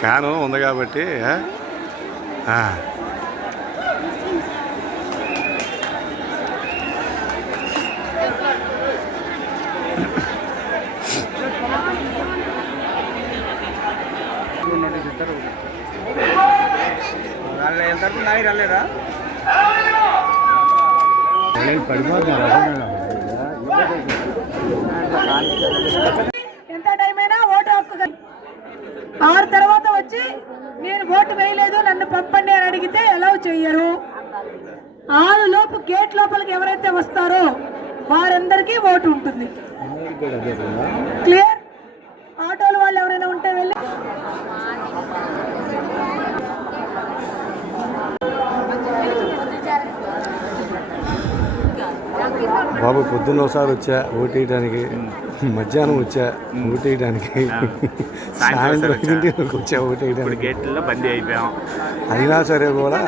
Can ఉంది కాబట్టి రాలేదా ఎంత టైం అయినా ఓటు హక్కు 6 తర్వాత వచ్చి నేను ఓటు వేయలేదు నన్ను పంపండి అని అడిగితే అలౌ చెయ్యరు. 6 లోపు గేట్ లోపలికి ఎవరైతే వస్తారో వారందరికీ ఓటు ఉంటుంది. క్లియర్? ఆటోల వాళ్ళు ఎవరైనా ఉంటే వెళ్ళి బాబు పొద్దున్న ఒకసారి వచ్చా ఓటు వేయడానికి, మధ్యాహ్నం వచ్చా ఓటు వేయడానికి, సాయంత్రం వచ్చా ఓటు వేయడానికి. గేట్లలో బందీ అయిపోయాం. అయినా సరే కూడా